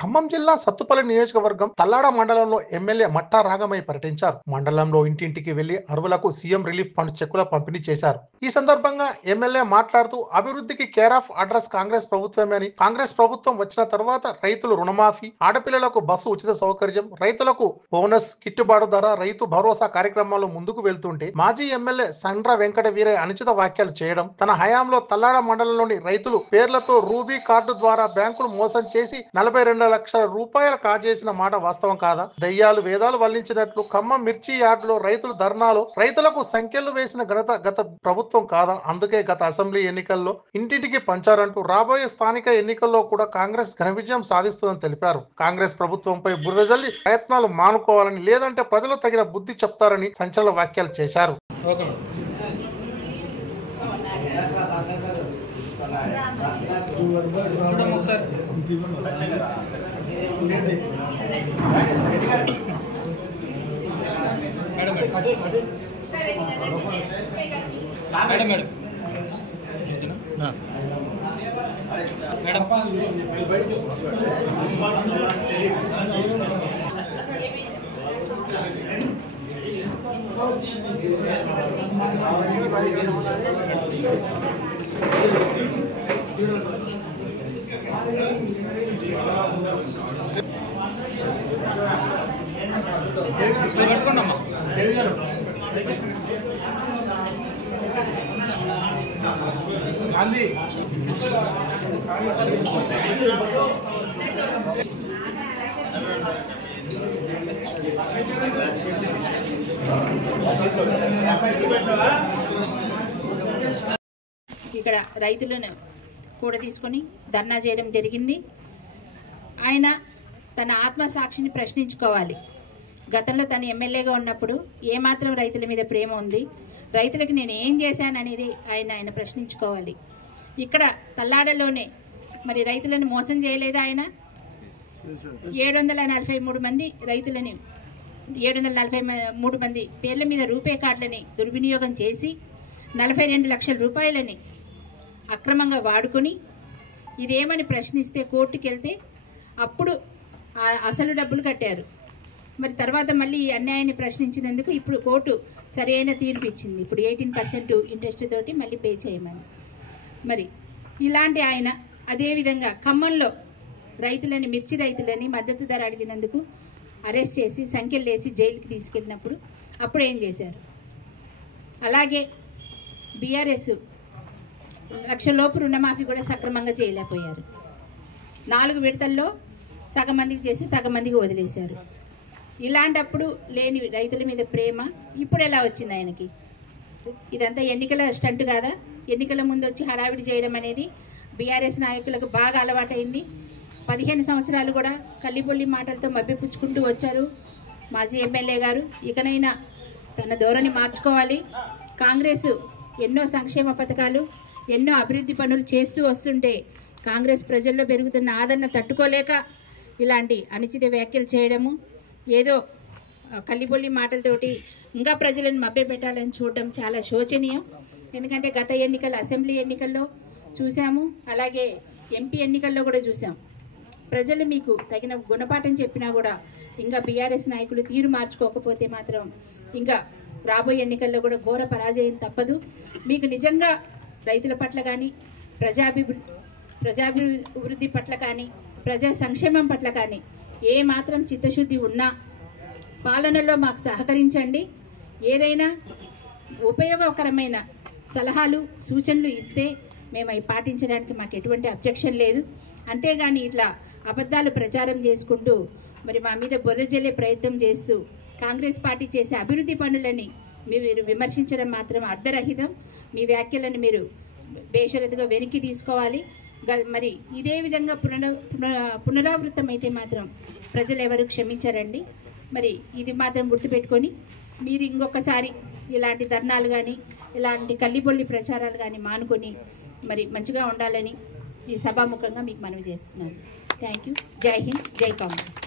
ఖమ్మం జిల్లా సత్తుపల్లి నియోజకవర్గం తల్లాడ మండలంలో ఎమ్మెల్యే మట్టా రాగమయ్య పర్యటించారు. మండలంలో ఇంటింటికి వెళ్లి అర్హులకు సీఎం రిలీఫ్ ఫండ్ చెక్కుల పంపిణీ చేశారు. ఈ సందర్భంగా ఎమ్మెల్యే మాట్లాడుతూ అభివృద్ధికి కేర్ ఆఫ్ అడ్రస్ కాంగ్రెస్ ప్రభుత్వమే అని, కాంగ్రెస్ ప్రభుత్వం వచ్చిన తర్వాత రైతులు రుణమాఫీ, ఆడపిల్లలకు బస్సు ఉచిత సౌకర్యం, రైతులకు బోనస్, గిట్టుబాటు ధర, రైతు భరోసా కార్యక్రమాలు ముందుకు వెళ్తుంటే మాజీ ఎమ్మెల్యే సండ్ర వెంకట వీరయ్య అనుచిత వ్యాఖ్యలు చేయడం, తన హయాంలో తల్లాడ మండలంలోని రైతులు పేర్లతో రూబీ కార్డు ద్వారా బ్యాంకులు మోసం చేసి 42 లక్షల రూపాయలు కాజేసిన మాట వాస్తవం కాదా? దయ్యాలు వేదాలు వల్లించినట్లు ఖమ్మం మిర్చి యార్డులో రైతులు ధర్నాలో రైతులకు సంఖ్యలు వేసిన గత ప్రభుత్వం కాదా? అందుకే గత అసెంబ్లీ ఎన్నికల్లో ఇంటింటికి పంచారంటూ రాబోయే స్థానిక ఎన్నికల్లో కూడా కాంగ్రెస్ ఘన విజయం సాధిస్తుందని తెలిపారు. కాంగ్రెస్ ప్రభుత్వంపై బురద జల్లి ప్రయత్నాలు మానుకోవాలని, లేదంటే ప్రజలు తగిన బుద్ధి చెప్తారని సంచలన వ్యాఖ్యలు చేశారు. ఇక్కడ రైతులను కూడా తీసుకొని ధర్నా చేయడం జరిగింది. ఆయన తన ఆత్మసాక్షిని ప్రశ్నించుకోవాలి. గతంలో తను ఎమ్మెల్యేగా ఉన్నప్పుడు ఏమాత్రం రైతుల మీద ప్రేమ ఉంది, రైతులకు నేను ఏం చేశాననేది ఆయన ప్రశ్నించుకోవాలి. ఇక్కడ తల్లాడలోనే మరి రైతులను మోసం చేయలేదా ఆయన? 743 మంది రైతులని 743 మంది పేర్ల మీద రూపే కార్డులని దుర్వినియోగం చేసి 42 లక్షల రూపాయలని అక్రమంగా వాడుకొని ఇదేమని ప్రశ్నిస్తే కోర్టుకు వెళ్తే అప్పుడు అసలు డబ్బులు కట్టారు. మరి తర్వాత మళ్ళీ ఈ అన్యాయాన్ని ప్రశ్నించినందుకు ఇప్పుడు కోర్టు సరైన తీర్పు ఇచ్చింది. ఇప్పుడు 18% ఇంట్రెస్ట్ తోటి మళ్ళీ పే చేయమని. మరి ఇలాంటి ఆయన అదేవిధంగా ఖమ్మంలో రైతులని, మిర్చి రైతులని మద్దతు ధర అడిగినందుకు అరెస్ట్ చేసి సంఖ్యలు వేసి జైలుకి తీసుకెళ్ళినప్పుడు అప్పుడు ఏం చేశారు? అలాగే బీఆర్ఎస్ 1 లక్ష లోపు రుణమాఫీ కూడా సక్రమంగా చేయలేకపోయారు. 4 విడతల్లో సగం మందికి చేసి సగం మందికి వదిలేశారు. ఇలాంటప్పుడు లేని రైతుల మీద ప్రేమ ఇప్పుడు ఎలా వచ్చింది ఆయనకి? ఇదంతా ఎన్నికల స్టంట్ కాదా? ఎన్నికల ముందు వచ్చి హడావిడి చేయడం అనేది బీఆర్ఎస్ నాయకులకు బాగా అలవాటైంది. 15 సంవత్సరాలు కూడా కల్లిపొల్లి మాటలతో మభ్యపుచ్చుకుంటూ వచ్చారు మాజీ ఎమ్మెల్యే గారు. ఇకనైనా తన ధోరణి మార్చుకోవాలి. కాంగ్రెస్ ఎన్నో సంక్షేమ పథకాలు, ఎన్నో అభివృద్ధి పనులు చేస్తూ వస్తుంటే కాంగ్రెస్ ప్రజల్లో పెరుగుతున్న ఆదరణ తట్టుకోలేక ఇలాంటి అనుచిత వ్యాఖ్యలు చేయడము, ఏదో కల్లిబొల్లి మాటలతోటి ఇంకా ప్రజలను మభ్యపెట్టాలని చూడడం చాలా శోచనీయం. ఎందుకంటే గత ఎన్నికల అసెంబ్లీ ఎన్నికల్లో చూసాము, అలాగే ఎంపీ ఎన్నికల్లో కూడా చూసాం. ప్రజలు మీకు తగిన గుణపాఠం చెప్పినా కూడా ఇంకా బీఆర్ఎస్ నాయకులు తీరు మార్చుకోకపోతే మాత్రం ఇంకా రాబోయే ఎన్నికల్లో కూడా ఘోర పరాజయం తప్పదు. మీకు నిజంగా రైతుల పట్ల కానీ, ప్రజాభివృద్ధి పట్ల కానీ, ప్రజా సంక్షేమం పట్ల కానీ ఏ మాత్రం చిత్తశుద్ధి ఉన్నా పాలనలో మాకు సహకరించండి. ఏదైనా ఉపయోగకరమైన సలహాలు, సూచనలు ఇస్తే మేము అవి పాటించడానికి మాకు ఎటువంటి అబ్జెక్షన్ లేదు. అంతేగాని ఇట్లా అబద్ధాలు ప్రచారం చేసుకుంటూ మరి మా మీద బొరజల్లే ప్రయత్నం చేస్తూ కాంగ్రెస్ పార్టీ చేసే అభివృద్ధి పనులని మీరు విమర్శించడం మాత్రం అర్ధరహితం. మీ వ్యాఖ్యలను మీరు బేషరతుగా వెనక్కి తీసుకోవాలి. మరి ఇదే విధంగా పునరావృతం అయితే మాత్రం ప్రజలు ఎవరు క్షమించరండి. మరి ఇది మాత్రం గుర్తుపెట్టుకొని మీరు ఇంకొకసారి ఇలాంటి ధర్నాలు కానీ, ఇలాంటి కల్లిబొల్లి ప్రచారాలు కానీ మానుకొని మరి మంచిగా ఉండాలని ఈ సభాముఖంగా మీకు మనవి చేస్తున్నాను. Thank you. జై హింద్, జై కాంగ్రెస్.